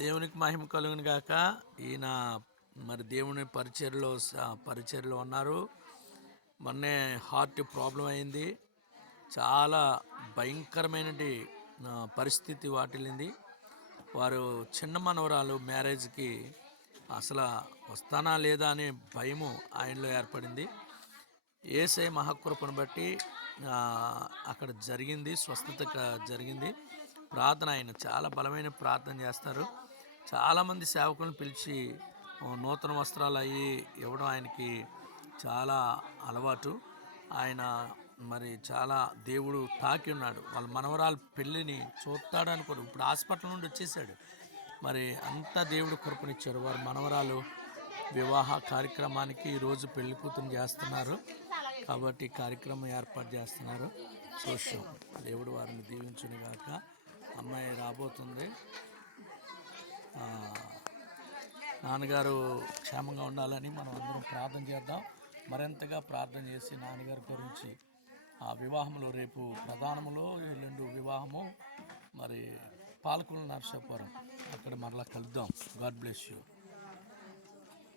దేవునికి మహిమ కలుగును గాక. ఈయన మరి దేవుని పరిచర్లో ఉన్నారు. మొన్నే హార్ట్ ప్రాబ్లం అయింది. చాలా భయంకరమైన పరిస్థితి వాటిల్లింది. వారు చిన్న మనవరాలు మ్యారేజ్కి అసలు వస్తానా లేదా అనే భయము ఆయనలో ఏర్పడింది. యేసయ్య మహాకృపను బట్టి అక్కడ జరిగింది, స్వస్థత జరిగింది. ప్రార్థన, ఆయన చాలా బలమైన ప్రార్థన చేస్తారు. చాలామంది సేవకులను పిలిచి నూతన వస్త్రాలు అవి ఇవ్వడం ఆయనకి చాలా అలవాటు. ఆయన మరి చాలా దేవుడు తాకి ఉన్నాడు. వాళ్ళ మనవరాలు పెళ్ళిని చూస్తాడు అనుకోడు. ఇప్పుడు హాస్పిటల్ నుండి వచ్చేసాడు. మరి అంతా దేవుడు కృపనిచ్చాడు. వారి మనవరాలు వివాహ కార్యక్రమానికి ఈరోజు పెళ్లి కూతురు చేస్తున్నారు కాబట్టి కార్యక్రమం ఏర్పాటు చేస్తున్నారు. చూసాం. దేవుడు వారిని దీవించును గాక. అమ్మాయి రాబోతుంది. నాన్నగారు క్షేమంగా ఉండాలని మనం అందరం ప్రార్థన చేద్దాం. మరింతగా ప్రార్థన చేసి నాన్నగారి గురించి ఆ వివాహంలో రేపు ప్రధానములో ఎల్లుండి వివాహము మరి పాలకుల నరసాపురం అక్కడ మరలా కలుద్దాం. God bless you.